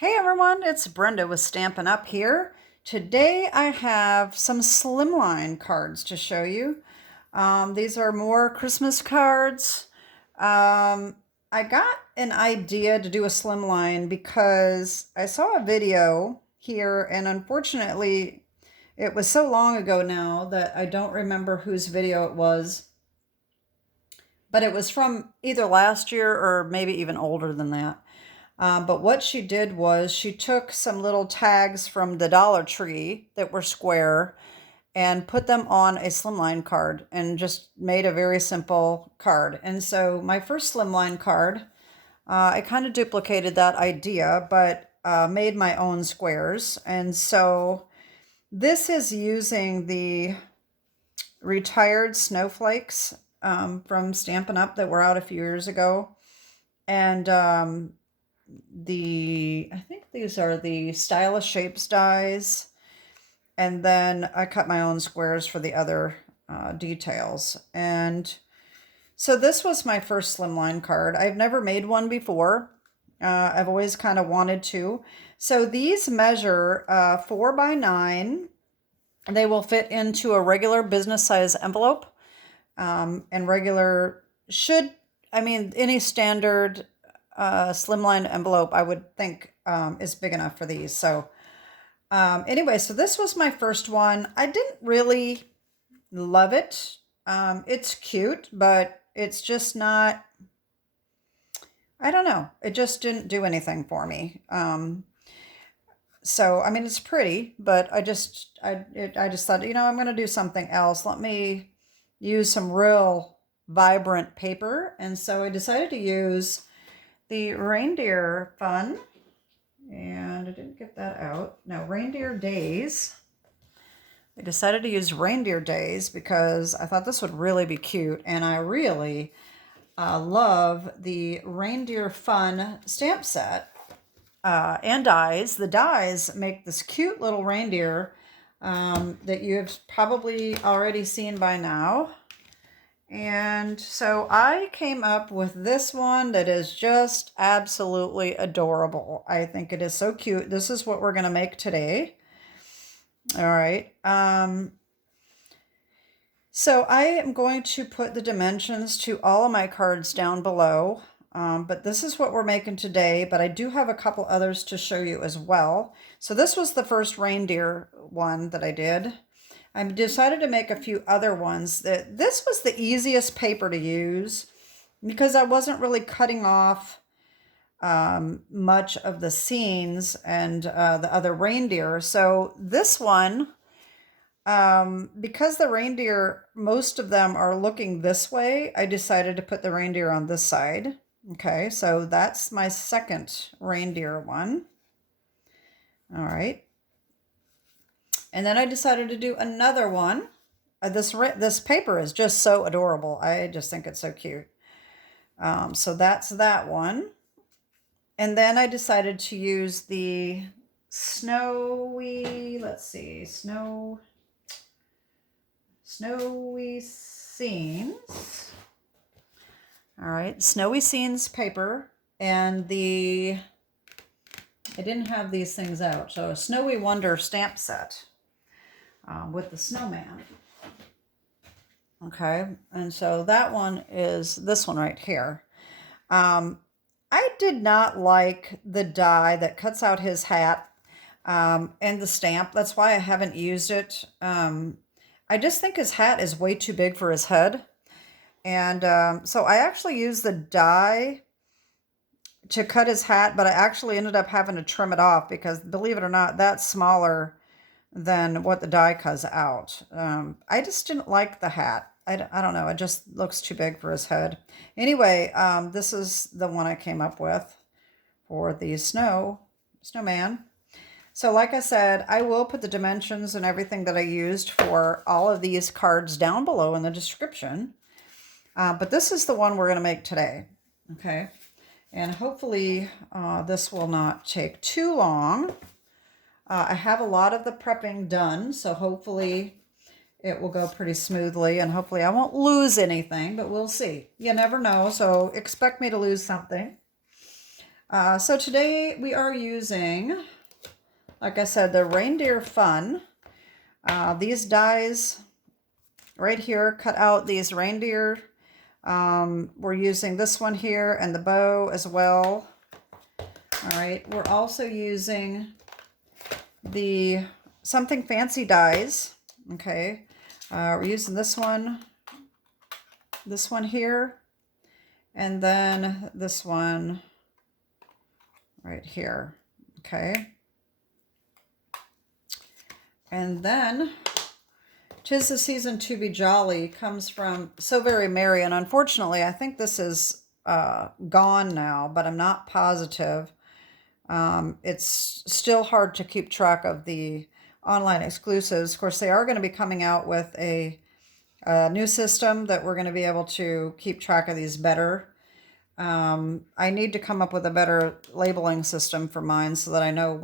Hey everyone, it's Brenda with Stampin' Up here. Today I have some Slimline cards to show you. These are more Christmas cards. I got an idea to do a Slimline because I saw a video here, and unfortunately it was so long ago now that I don't remember whose video it was, but it was from either last year or maybe even older than that. But what she did was she took some little tags from the Dollar Tree that were square and put them on a slimline card and just made a very simple card. And so my first slimline card, I kind of duplicated that idea, but made my own squares. And so this is using the retired Snowflakes from Stampin' Up that were out a few years ago. And I think these are the Stylish Shapes dies, and then I cut my own squares for the other details. And so this was my first slimline card. I've never made one before. I've always kind of wanted to. So these measure 4 by 9. They will fit into a regular business size envelope, and regular any standard slimline envelope, I would think, is big enough for these. So anyway, so this was my first one. I didn't really love it. It's cute, but it's just not, I don't know. It just didn't do anything for me. So, I mean, it's pretty, but I just thought, I'm going to do something else. Let me use some real vibrant paper. And so I decided to use the Reindeer fun, and I didn't get that out. No, Reindeer Days. I decided to use Reindeer Days because I thought this would really be cute, and I really love the Reindeer Fun stamp set and dies. The dies make this cute little reindeer that you have probably already seen by now. And so I came up with this one that is just absolutely adorable. I think it is so cute. This is what we're going to make today. All right. So I am going to put the dimensions to all of my cards down below. But this is what we're making today. But I do have a couple others to show you as well. So this was the first reindeer one that I did. I decided to make a few other ones. This was the easiest paper to use because I wasn't really cutting off much of the scenes and the other reindeer. So this one, because the reindeer, most of them are looking this way, I decided to put the reindeer on this side. Okay, so that's my second reindeer one. All right. And then I decided to do another one. This paper is just so adorable. I just think it's so cute. So that's that one. And then I decided to use the snowy scenes. All right, snowy scenes paper, and I didn't have these things out. So a Snowy Wonder stamp set. With the snowman. Okay, and so that one is this one right here. I did not like the die that cuts out his hat and the stamp. That's why I haven't used it. I just think his hat is way too big for his head. And so I actually used the die to cut his hat, but I actually ended up having to trim it off because, believe it or not, that's smaller than what the die cuts out. I just didn't like the hat. I don't know. It just looks too big for his head. Anyway, this is the one I came up with for the snowman. So like I said, I will put the dimensions and everything that I used for all of these cards down below in the description. But this is the one we're going to make today. Okay. And hopefully this will not take too long. I have a lot of the prepping done, so hopefully it will go pretty smoothly, and hopefully I won't lose anything, but we'll see. You never know, so expect me to lose something. So today we are using, like I said, the Reindeer Fun. These dies right here cut out these reindeer. We're using this one here and the bow as well. All right, we're also using the Something Fancy dies. Okay, we're using this one here, and then this one right here. Okay, and then 'Tis the Season to Be Jolly comes from So Very Merry, and unfortunately I think this is gone now, but I'm not positive. It's still hard to keep track of the online exclusives. Of course, they are going to be coming out with a new system that we're going to be able to keep track of these better. I need to come up with a better labeling system for mine so that I know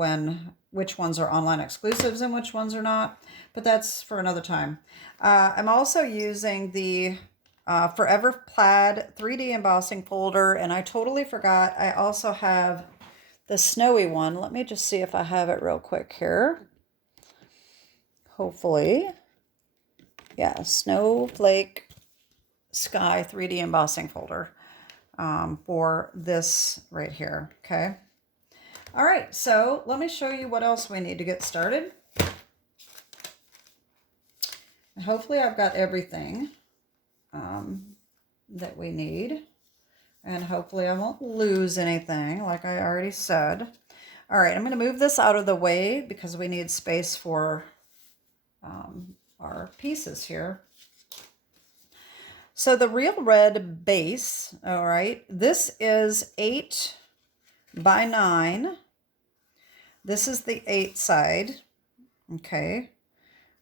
which ones are online exclusives and which ones are not, but that's for another time. I'm also using the Forever Plaid 3D embossing folder, and I totally forgot I also have the snowy one. Let me just see if I have it real quick here. Hopefully. Yeah, Snowflake Sky 3D embossing folder for this right here. Okay. All right, so let me show you what else we need to get started. And hopefully I've got everything that we need. And hopefully I won't lose anything, like I already said. All right, I'm going to move this out of the way because we need space for our pieces here. So the Real Red base, all right, this is 8 by 9. This is the 8 side, okay.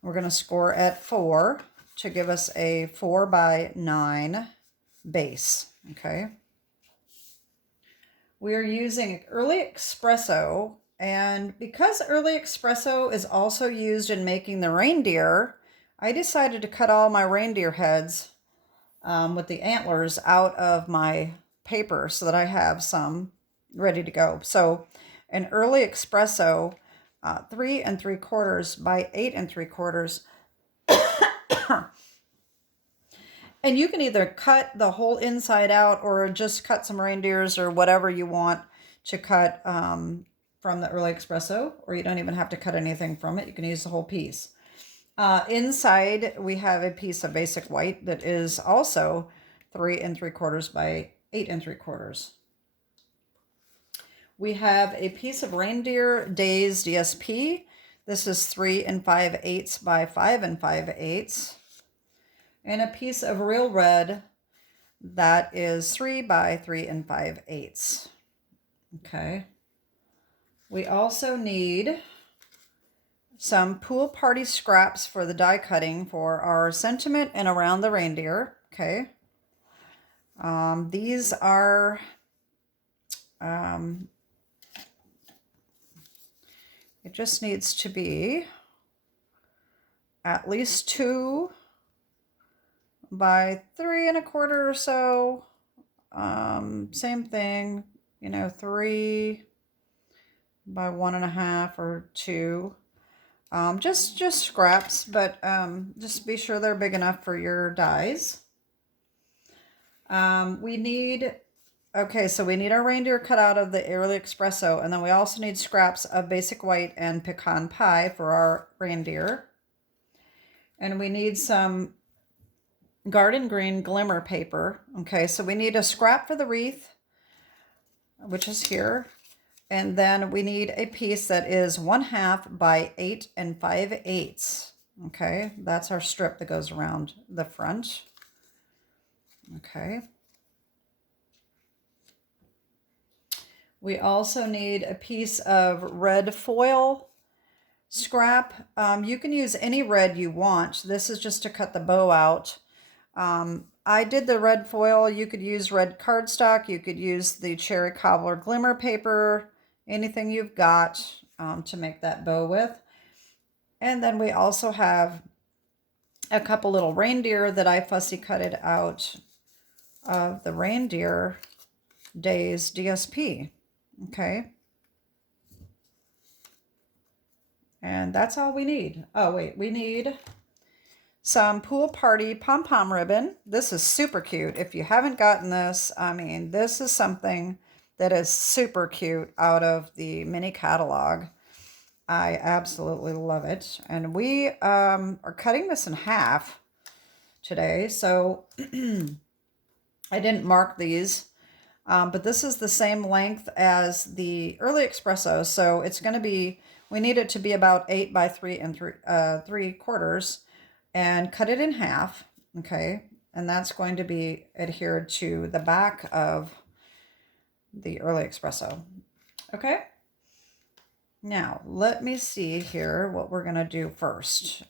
We're going to score at 4 to give us a 4 by 9 base, okay. We are using Early Espresso, and because Early Espresso is also used in making the reindeer, I decided to cut all my reindeer heads with the antlers out of my paper so that I have some ready to go. So an Early Espresso 3 3/4 by 8 3/4. And you can either cut the whole inside out or just cut some reindeers or whatever you want to cut from the Early Espresso, or you don't even have to cut anything from it. You can use the whole piece. Inside, we have a piece of basic white that is also 3 3/4 by 8 3/4. We have a piece of Reindeer Days DSP. This is 3 5/8 by 5 5/8. And a piece of Real Red that is 3 by 3 5/8. Okay. We also need some pool party scraps for the die cutting for our sentiment and around the reindeer. Okay. These are it just needs to be at least 2 by 3 1/4 or so. Same thing, 3 by 1 1/2 or 2. Just scraps, but just be sure they're big enough for your dies. We need our reindeer cut out of the Early Espresso, and then we also need scraps of basic white and pecan pie for our reindeer. And we need some garden green glimmer paper. Okay, so we need a scrap for the wreath, which is here. And then we need a piece that is 1/2 by 8 5/8. Okay, that's our strip that goes around the front. Okay. We also need a piece of red foil scrap. You can use any red you want. This is just to cut the bow out. I did the red foil. You could use red cardstock. You could use the cherry cobbler glimmer paper, anything you've got to make that bow with. And then we also have a couple little reindeer that I fussy cutted out of the Reindeer Days DSP. Okay. And that's all we need. Oh, wait, we need some Pool Party pom-pom ribbon. This is super cute. If you haven't gotten this, I mean, this is something that is super cute out of the mini catalog. I absolutely love it. And we are cutting this in half today. So I didn't mark these, but this is the same length as the early espresso. So it's going to be, we need it to be about 8 by 3 and 3/4, and cut it in half. Okay. And that's going to be adhered to the back of the early espresso. Okay. Now, let me see here what we're going to do first.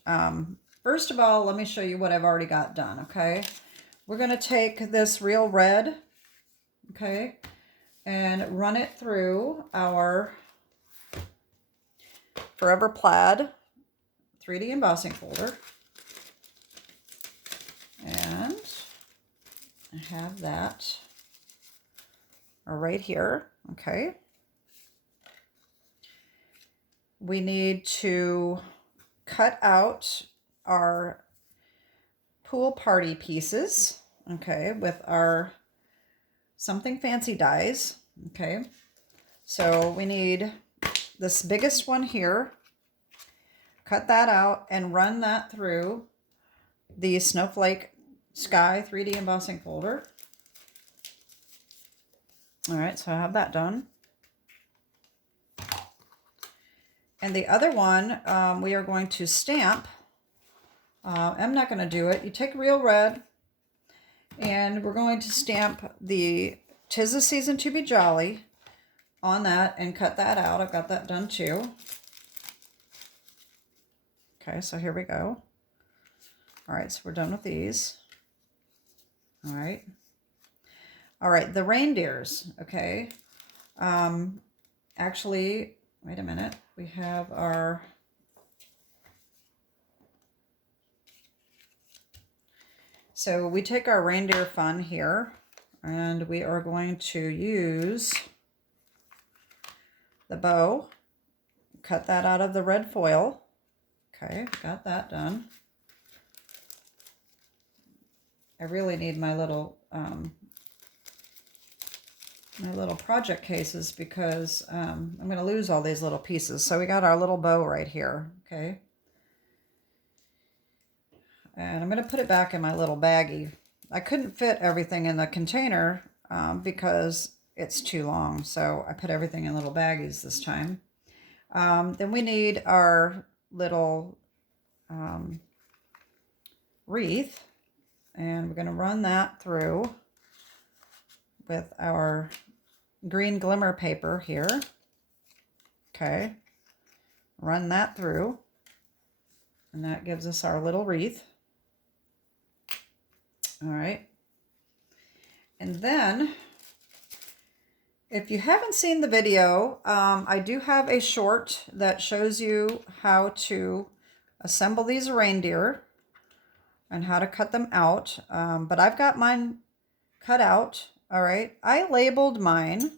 First of all, let me show you what I've already got done, okay? We're going to take this real red, okay, and run it through our Forever Plaid 3D embossing folder. And I have that right here, okay? We need to cut out our Pool Party pieces, okay, with our Something Fancy dies, okay? So we need this biggest one here, cut that out and run that through the Snowflake Sky 3D embossing folder. All right, so I have that done. And the other one, we are going to stamp. I'm not going to do it. You take real red, and we're going to stamp the 'Tis the Season to be Jolly on that and cut that out. I've got that done too. Okay, so here we go. All right, so we're done with these. All right. All right, the reindeers, okay. Actually, wait a minute. We have our... So we take our reindeer fun here, and we are going to use the bow, cut that out of the red foil. Okay, got that done. I really need my little project cases because I'm going to lose all these little pieces. So we got our little bow right here, okay? And I'm going to put it back in my little baggie. I couldn't fit everything in the container because it's too long. So I put everything in little baggies this time. Then we need our little wreath. And we're going to run that through with our green glimmer paper here. Okay. Run that through. And that gives us our little wreath. All right. And then, if you haven't seen the video, I do have a short that shows you how to assemble these reindeer and how to cut them out. But I've got mine cut out. All right. I labeled mine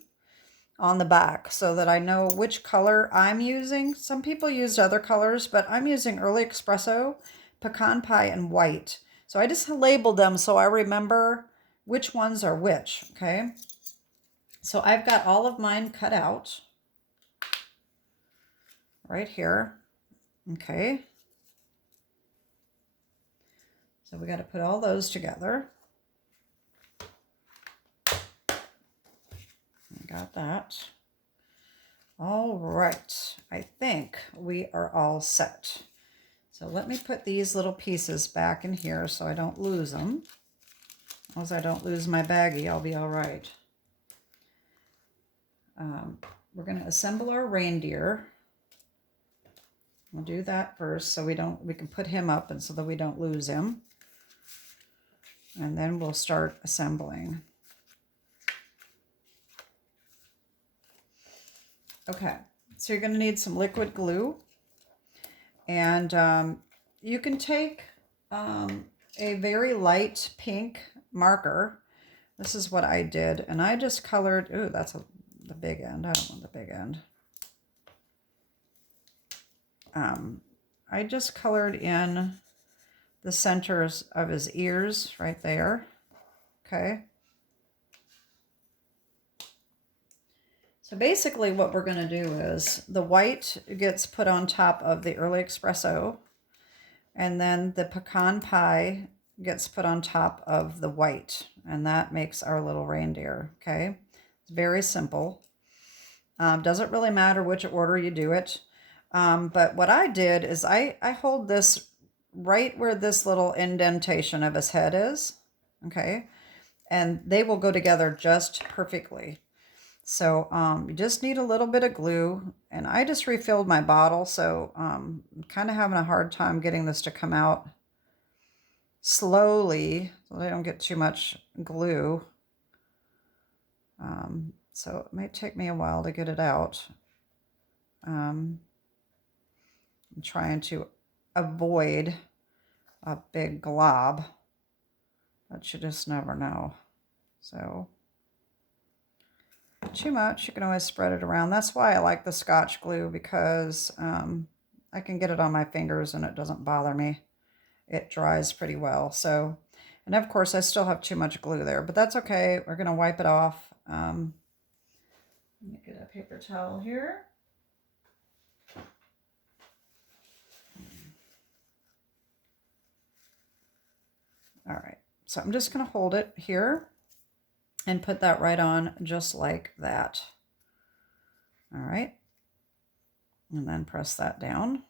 on the back so that I know which color I'm using. Some people used other colors, but I'm using Early Espresso, Pecan Pie, and White. So I just labeled them so I remember which ones are which, okay? So I've got all of mine cut out right here, okay? So we got to put all those together. Got that. All right, I think we are all set. So let me put these little pieces back in here so I don't lose them. As long as I don't lose my baggie, I'll be all right. We're going to assemble our reindeer. We'll do that first so we can put him up and so that we don't lose him. And then we'll start assembling. Okay, so you're going to need some liquid glue. And you can take a very light pink marker. This is what I did. And I just colored, ooh, that's a the big end. I don't want the big end. I just colored in the centers of his ears right there. Okay. So basically what we're going to do is the white gets put on top of the early espresso, and then the pecan pie gets put on top of the white, and that makes our little reindeer. Okay. It's very simple. Doesn't really matter which order you do it. But what I did is I hold this right where this little indentation of his head is. Okay. And they will go together just perfectly. So you just need a little bit of glue, and I just refilled my bottle, so I'm kind of having a hard time getting this to come out slowly so I don't get too much glue. So it might take me a while to get it out. I'm trying to avoid a big glob, but you just never know. So too much, you can always spread it around. That's why I like the Scotch glue, because I can get it on my fingers and it doesn't bother me. It dries pretty well. So, and of course I still have too much glue there, but that's okay. We're going to wipe it off. Let me get a paper towel here. All right, so I'm just going to hold it here and put that right on just like that. All right. And then press that down.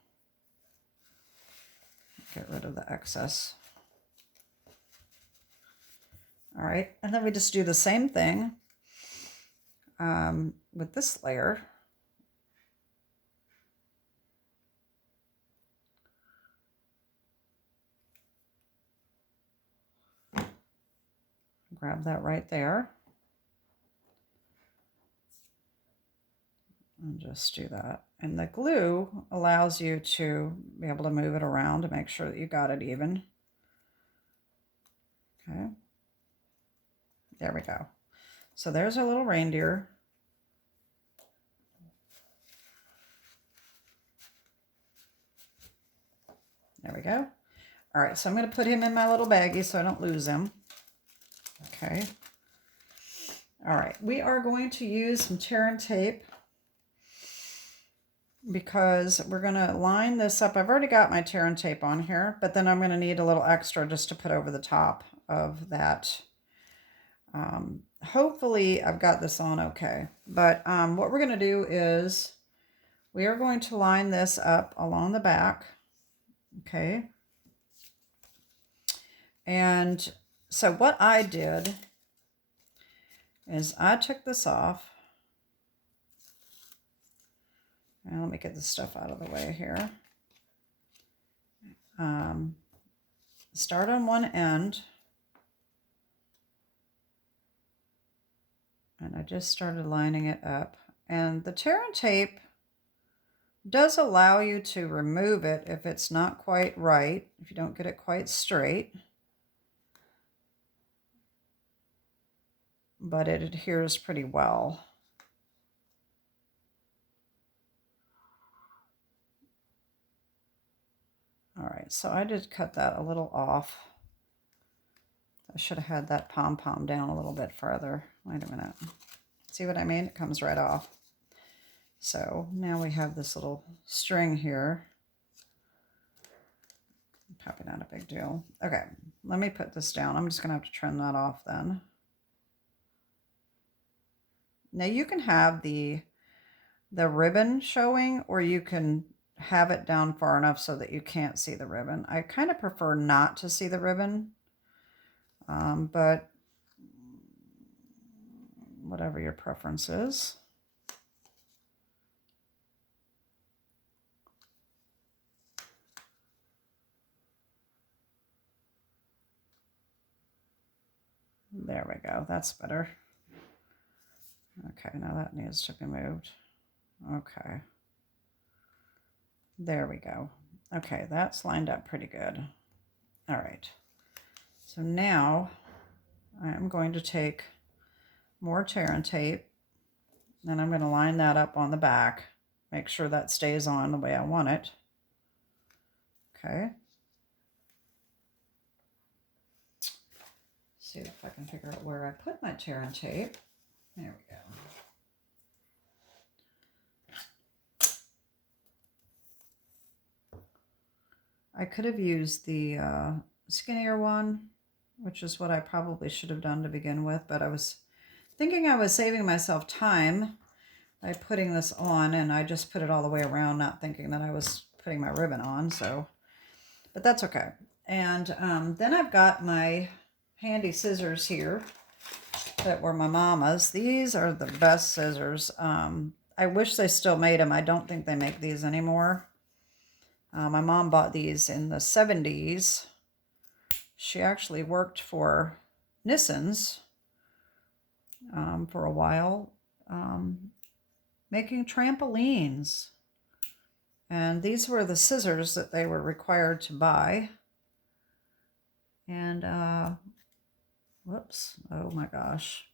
Get rid of the excess. All right. And then we just do the same thing with this layer. Grab that right there. And just do that. And the glue allows you to be able to move it around to make sure that you got it even. Okay. There we go. So there's our little reindeer. There we go. All right, so I'm going to put him in my little baggie so I don't lose him. Okay. All right, we are going to use some tear and tape because we're going to line this up. I've already got my tear and tape on here, but then I'm going to need a little extra just to put over the top of that. Hopefully I've got this on okay. But what we're going to do is we are going to line this up along the back. Okay. And so what I did is I took this off. And let me get this stuff out of the way here. Start on one end. And I just started lining it up. And the tear and tape does allow you to remove it if it's not quite right, if you don't get it quite straight. But it adheres pretty well. All right, so I did cut that a little off. I should have had that pom-pom down a little bit further. Wait a minute. See what I mean? It comes right off. So now we have this little string here. Probably not a big deal. Okay, let me put this down. I'm just going to have to trim that off then. Now you can have the ribbon showing, or you can have it down far enough so that you can't see the ribbon. I kind of prefer not to see the ribbon, but whatever your preference is. There we go. That's better. Okay, now that needs to be moved. Okay. There we go. Okay, that's lined up pretty good. All right. So now I'm going to take more tear and tape, And I'm going to line that up on the back. Make sure that stays on the way I want it. Okay. See if I can figure out where I put my tear and tape. There we go. I could have used the skinnier one, which is what I probably should have done to begin with, but I was thinking I was saving myself time by putting this on, and I just put it all the way around, not thinking that I was putting my ribbon on, so, but that's okay. And then I've got my handy scissors here that were my mama's. These are the best scissors. I wish they still made them. I don't think they make these anymore. My mom bought these in the 70s. She actually worked for Nissan's for a while, making trampolines. And these were the scissors that they were required to buy. And, whoops, oh my gosh.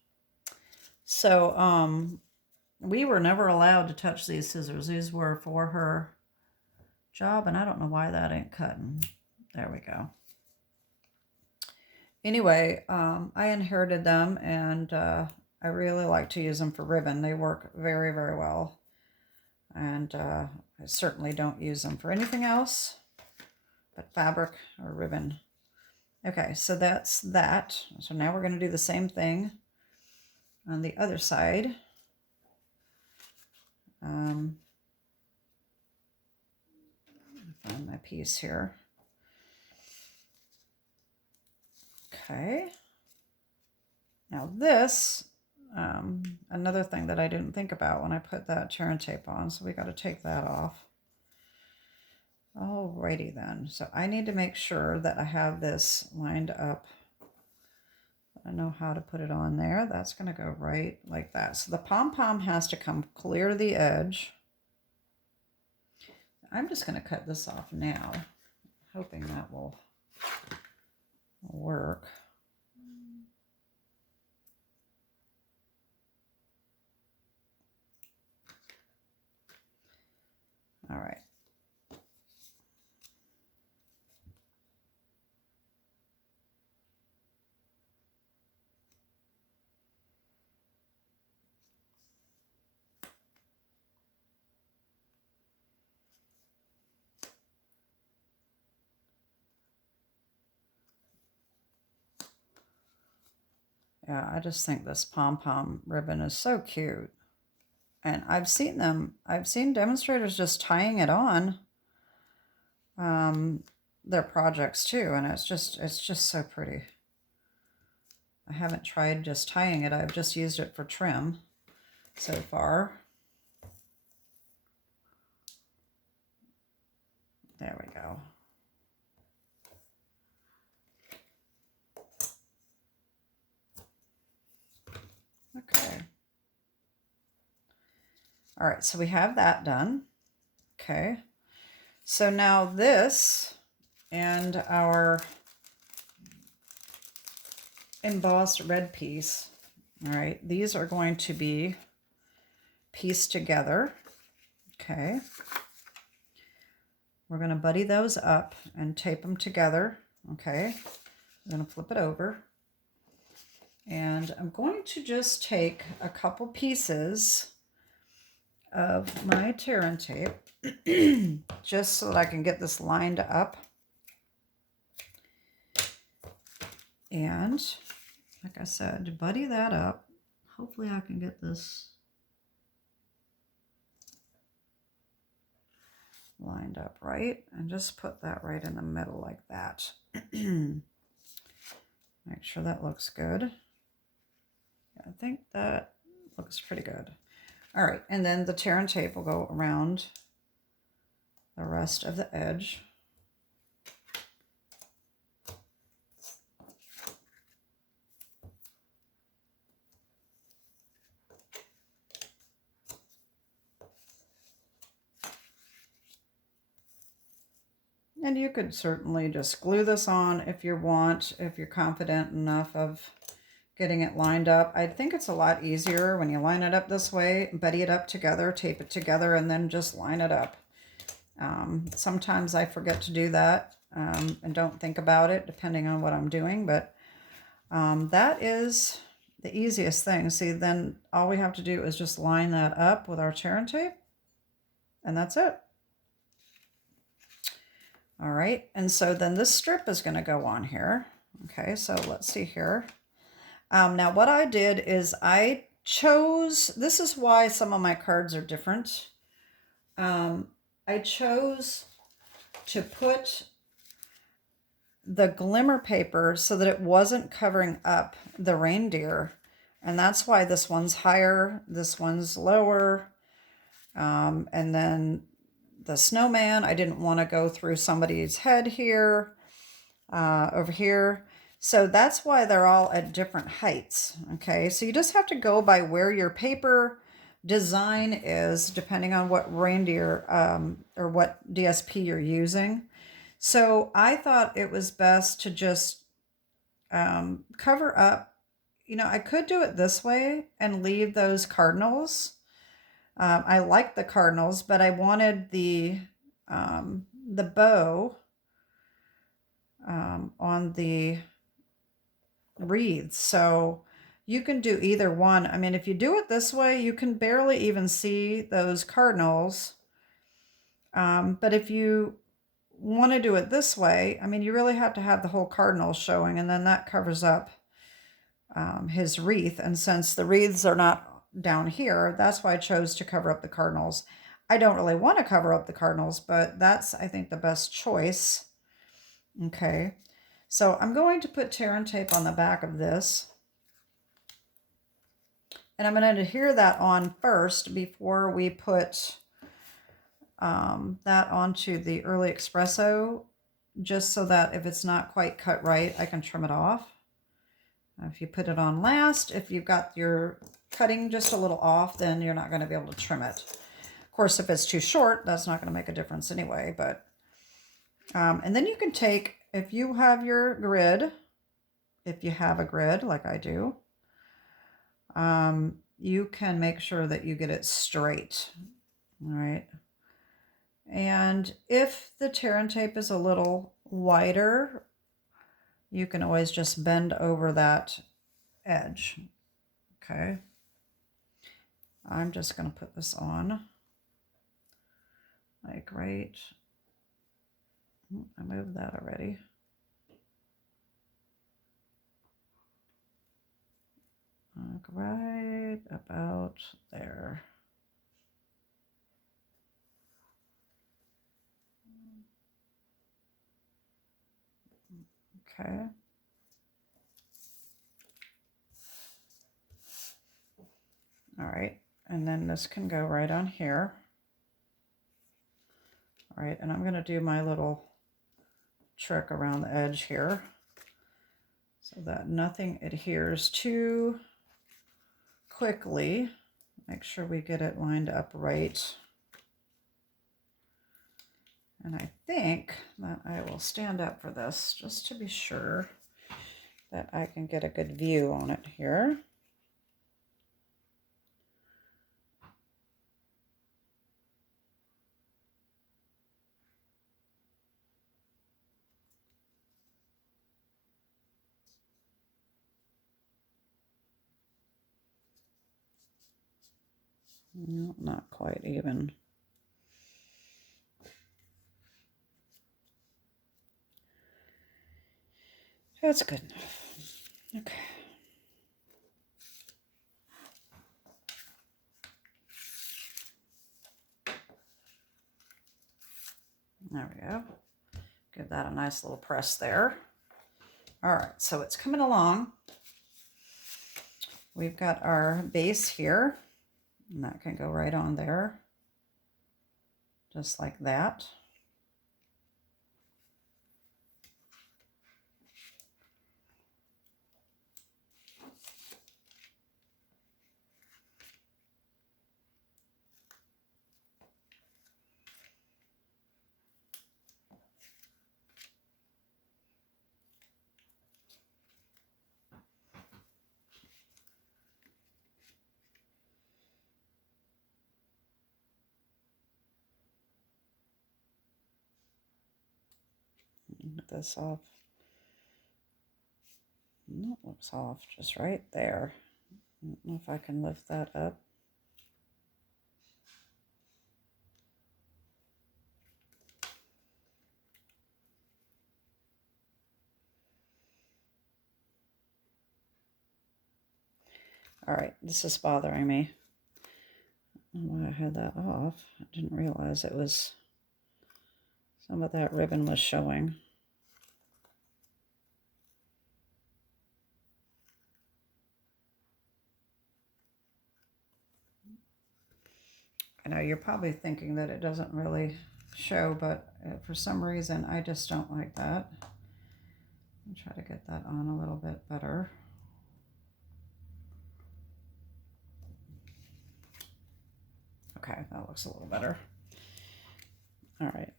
So, we were never allowed to touch these scissors. These were for her job, and I don't know why that ain't cutting. There we go. Anyway, I inherited them, and I really like to use them for ribbon. They work very, very well. And I certainly don't use them for anything else but fabric or ribbon. Okay, so that's that. So now we're going to do the same thing on the other side. Find my piece here. Okay. Now this, another thing that I didn't think about when I put that tear and tape on, so we got to take that off. Alrighty then. So I need to make sure that I have this lined up. I know how to put it on there. That's going to go right like that. So the pom-pom has to come clear to the edge. I'm just going to cut this off now, hoping that will work. All right. Yeah, I just think this pom-pom ribbon is so cute. And I've seen demonstrators just tying it on their projects too, and it's just so pretty. I haven't tried just tying it. I've just used it for trim so far. There we go. Okay. All right, so we have that done. Okay. So now this and our embossed red piece, all right, these are going to be pieced together. Okay. We're going to buddy those up and tape them together. Okay. I'm going to flip it over. And I'm going to just take a couple pieces of my tear and tape just so that I can get this lined up. And like I said, to buddy that up, hopefully I can get this lined up right, and just put that right in the middle like that. Make sure that looks good. I think that looks pretty good. All right, and then the tear and tape will go around the rest of the edge. And you could certainly just glue this on if you want, if you're confident enough of getting it lined up. I think it's a lot easier when you line it up this way, buddy it up together, tape it together, and then just line it up. Sometimes I forget to do that and don't think about it depending on what I'm doing, but that is the easiest thing. See, then all we have to do is just line that up with our tear and tape, and that's it. All right, and so then this strip is going to go on here. Okay, so let's see here. Now what I did is I chose, this is why some of my cards are different. I chose to put the glimmer paper so that it wasn't covering up the reindeer. And that's why this one's higher, this one's lower. And then the snowman, I didn't want to go through somebody's head here, over here. So that's why they're all at different heights. Okay, so you just have to go by where your paper design is, depending on what reindeer or what DSP you're using. So I thought it was best to just cover up. You know, I could do it this way and leave those cardinals. I like the cardinals, but I wanted the bow on the wreaths. So you can do either one. I mean, if you do it this way, you can barely even see those cardinals. But if you want to do it this way, I mean, you really have to have the whole cardinal showing, and then that covers up his wreath. And since the wreaths are not down here, that's why I chose to cover up the cardinals. I don't really want to cover up the cardinals, but that's, I think, the best choice. Okay, so I'm going to put tear and tape on the back of this. And I'm going to adhere that on first before we put that onto the early espresso, just so that if it's not quite cut right, I can trim it off. If you put it on last, if you've got your cutting just a little off, then you're not going to be able to trim it. Of course, if it's too short, that's not going to make a difference anyway. But and then you can take, if you have your grid, if you have a grid like I do, you can make sure that you get it straight. All right. And if the tear and tape is a little wider, you can always just bend over that edge. Okay. I'm just going to put this on like right. I moved that already. Like right about there. Okay. All right, and then this can go right on here. All right, and I'm going to do my little trick around the edge here so that nothing adheres too quickly. Make sure we get it lined up right. And I think that I will stand up for this just to be sure that I can get a good view on it here. No, not quite even. That's good enough. Okay. There we go. Give that a nice little press there. All right, so it's coming along. We've got our base here, and that can go right on there, just like that. Get this off. That looks off just right there. I don't know if I can lift that up. All right, this is bothering me. I don't know why I had that off. I didn't realize it was, some of that ribbon was showing. I know you're probably thinking that it doesn't really show, but for some reason I just don't like that. I'll try to get that on a little bit better. Okay, that looks a little better. All right.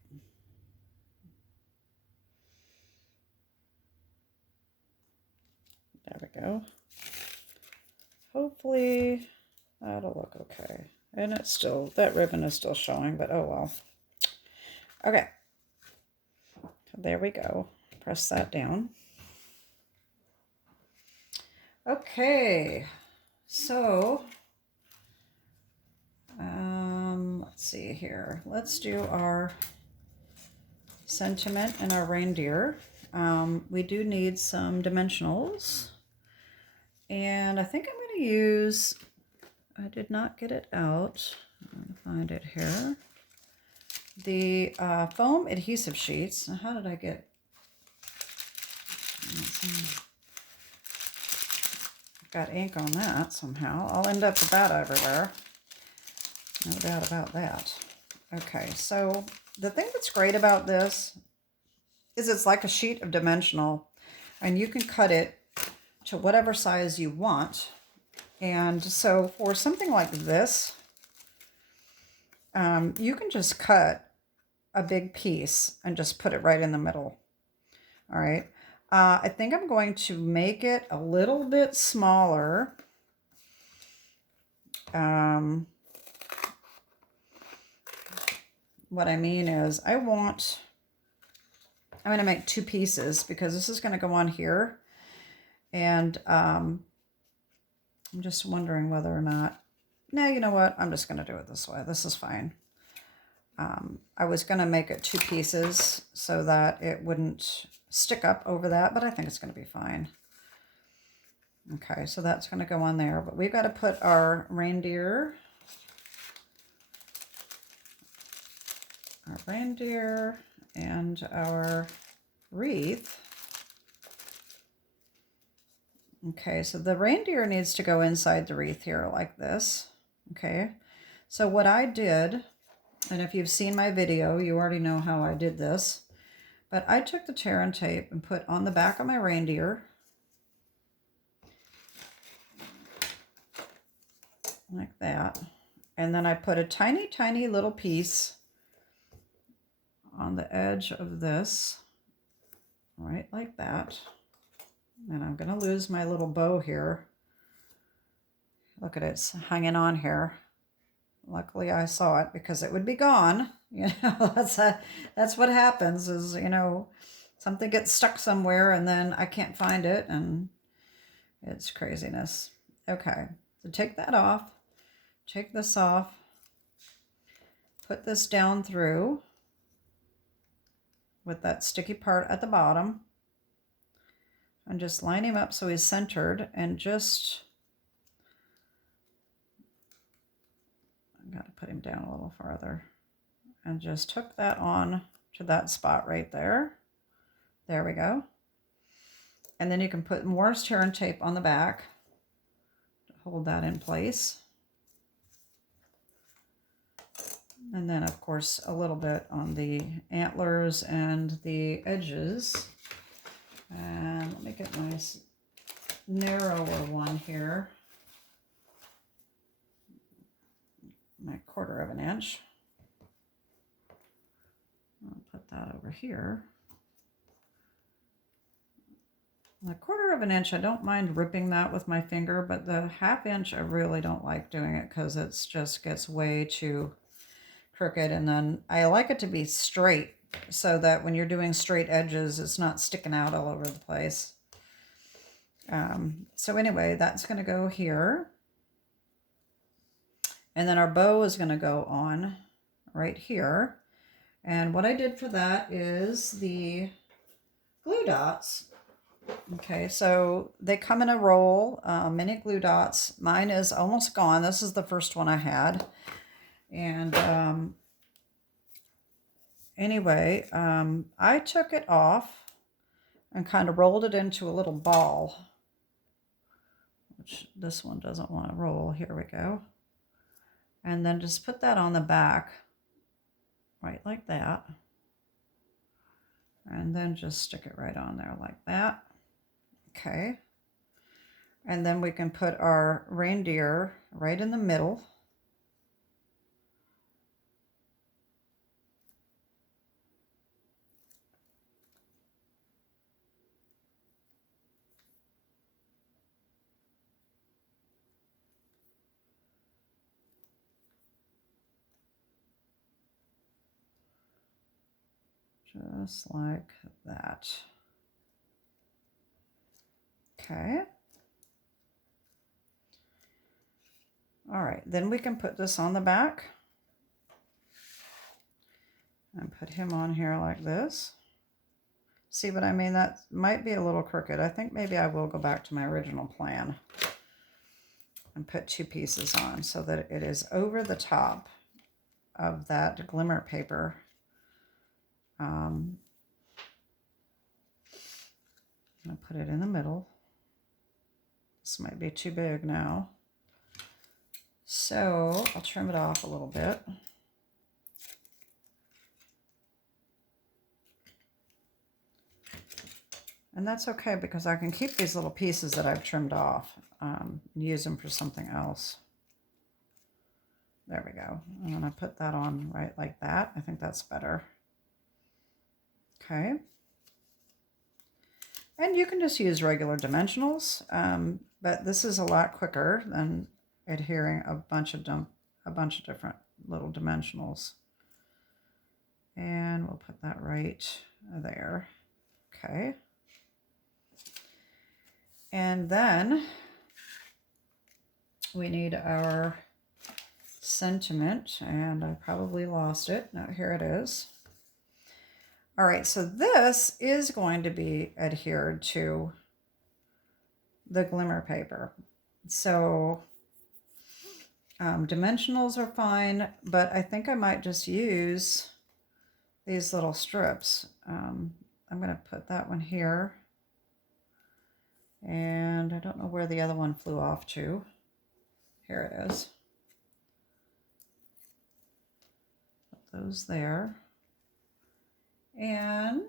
There we go. Hopefully that'll look okay. And it's still, that ribbon is still showing, but oh well. Okay. So there we go. Press that down. Okay. So, let's see here. Let's do our sentiment and our reindeer. We do need some dimensionals. And I think I'm going to use, I did not get it out. I'm going to find it here. The foam adhesive sheets. Now, how did I get, I've got ink on that somehow. I'll end up with that everywhere. No doubt about that. Okay, so the thing that's great about this is it's like a sheet of dimensional, and you can cut it to whatever size you want. And so for something like this, you can just cut a big piece and just put it right in the middle. All right. I think I'm going to make it a little bit smaller. What I mean is I'm going to make two pieces because this is going to go on here. And I'm just wondering whether or not, no, you know what? I'm just going to do it this way. This is fine. I was going to make it two pieces so that it wouldn't stick up over that, but I think it's going to be fine. Okay, so that's going to go on there, but we've got to put our reindeer and our wreath. Okay, so the reindeer needs to go inside the wreath here like this. Okay, so what I did, and if you've seen my video, you already know how I did this, but I took the tear and tape and put on the back of my reindeer like that. And then I put a tiny, tiny little piece on the edge of this, right like that. And I'm going to lose my little bow here. Look at it, it's hanging on here. Luckily I saw it because it would be gone. You know, that's what happens is, you know, something gets stuck somewhere and then I can't find it and it's craziness. Okay, so take that off, take this off, put this down through with that sticky part at the bottom and just line him up so he's centered and just, I've got to put him down a little farther and just hook that on to that spot right there. There we go. And then you can put more tear and tape on the back to hold that in place. And then of course a little bit on the antlers and the edges. And let me get my narrower one here. My 1/4 of an inch. I'll put that over here. The 1/4 of an inch, I don't mind ripping that with my finger, but the 1/2 inch, I really don't like doing it because it just gets way too crooked. And then I like it to be straight so that when you're doing straight edges, it's not sticking out all over the place. So anyway, that's going to go here. And then our bow is going to go on right here. And what I did for that is the glue dots. Okay, so they come in a roll, mini glue dots. Mine is almost gone. This is the first one I had. And anyway, I took it off and kind of rolled it into a little ball, which this one doesn't want to roll. Here we go. And then just put that on the back, right like that. And then just stick it right on there like that. Okay. And then we can put our reindeer right in the middle. Just like that. Okay. All right, then we can put this on the back and put him on here like this. See what I mean? That might be a little crooked. I think maybe I will go back to my original plan and put 2 pieces on so that it is over the top of that glimmer paper. I'm going to put it in the middle. This might be too big now. So I'll trim it off a little bit. And that's okay because I can keep these little pieces that I've trimmed off and use them for something else. There we go. I'm going to put that on right like that. I think that's better. Okay. And you can just use regular dimensionals, but this is a lot quicker than adhering a bunch of different little dimensionals. And we'll put that right there. Okay. And then we need our sentiment, and I probably lost it. No, here it is. All right, so this is going to be adhered to the glimmer paper. So dimensionals are fine, but I think I might just use these little strips. I'm going to put that one here. And I don't know where the other one flew off to. Here it is. Put those there. And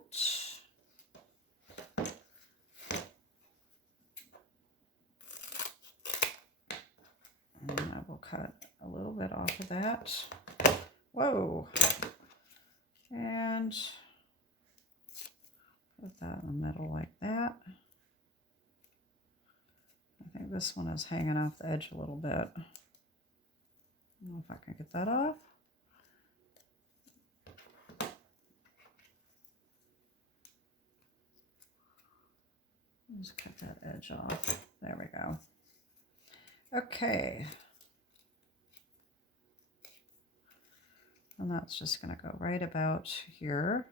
I will cut a little bit off of that. Whoa. And put that in the middle like that. I think this one is hanging off the edge a little bit. I don't know if I can get that off. Just cut that edge off. There we go. Okay. And that's just going to go right about here.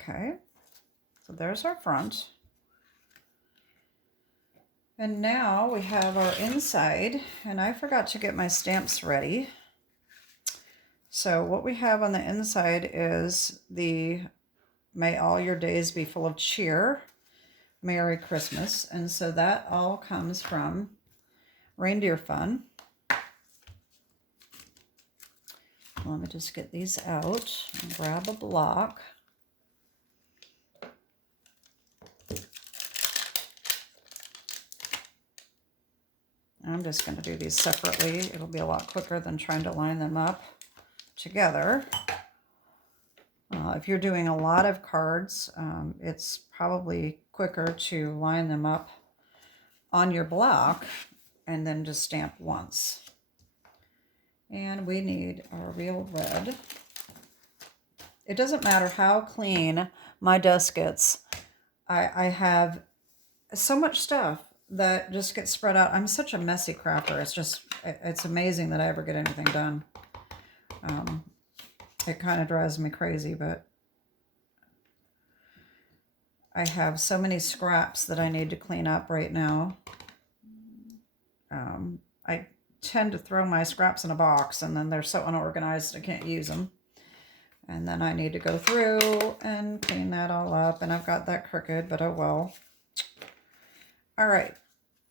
Okay, so there's our front. And now we have our inside, and I forgot to get my stamps ready. So what we have on the inside is the "May all your days be full of cheer, Merry Christmas." And so that all comes from Reindeer Fun. Let me just get these out and grab a block. I'm just going to do these separately. It'll be a lot quicker than trying to line them up together. If you're doing a lot of cards, it's probably quicker to line them up on your block and then just stamp once. And we need our real red. It doesn't matter how clean my desk gets. I have so much stuff that just gets spread out. I'm such a messy crafter. It's amazing that I ever get anything done. It kind of drives me crazy, but I have so many scraps that I need to clean up right now. I tend to throw my scraps in a box, and then they're so unorganized I can't use them. And then I need to go through and clean that all up, and I've got that crooked, but oh well. All right,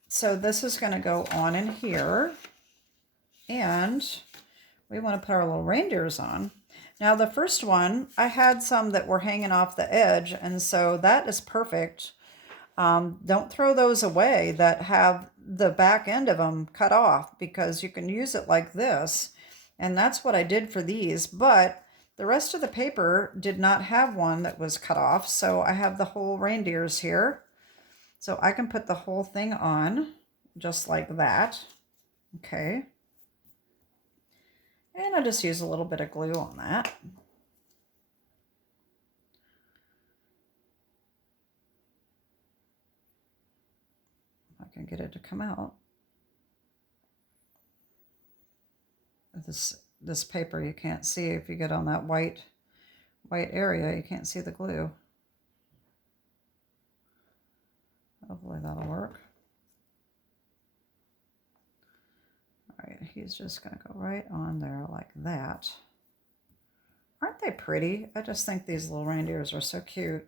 so this is going to go on in here, and we want to put our little reindeers on. Now the first one, I had some that were hanging off the edge, and so that is perfect. Don't throw those away that have the back end of them cut off, because you can use it like this. And that's what I did for these, but the rest of the paper did not have one that was cut off. So I have the whole reindeers here. So I can put the whole thing on just like that. Okay. And I just use a little bit of glue on that. I can get it to come out. This paper you can't see. If you get on that white area, you can't see the glue. Hopefully that'll work. All right, he's just gonna go right on there like that. Aren't they pretty? I just think these little reindeers are so cute.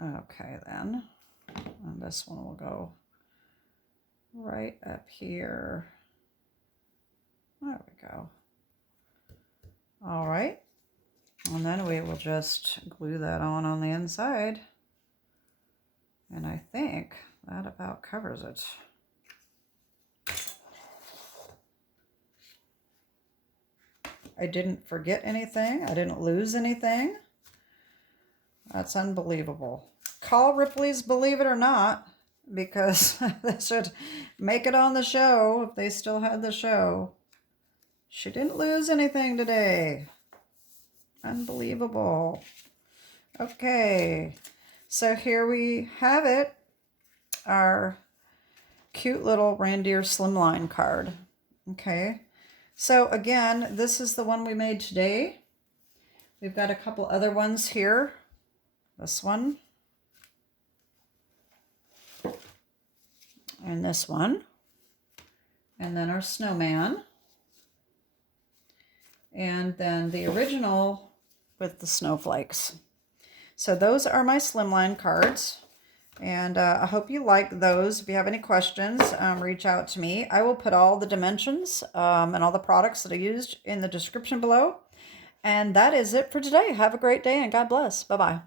Okay, then. And this one will go right up here. There we go. All right. And then we will just glue that on the inside. And I think that about covers it. I didn't forget anything. I didn't lose anything. That's unbelievable. Call Ripley's Believe It or Not, because they should make it on the show if they still had the show. She didn't lose anything today. Unbelievable. Okay, so here we have it. Our cute little Reindeer Slimline card. Okay, so again, this is the one we made today. We've got a couple other ones here. This one. And this one. And then our snowman. And then the original with the snowflakes. So those are my Slimline cards. And I hope you like those. If you have any questions, reach out to me. I will put all the dimensions and all the products that I used in the description below. And that is it for today. Have a great day and God bless. Bye-bye.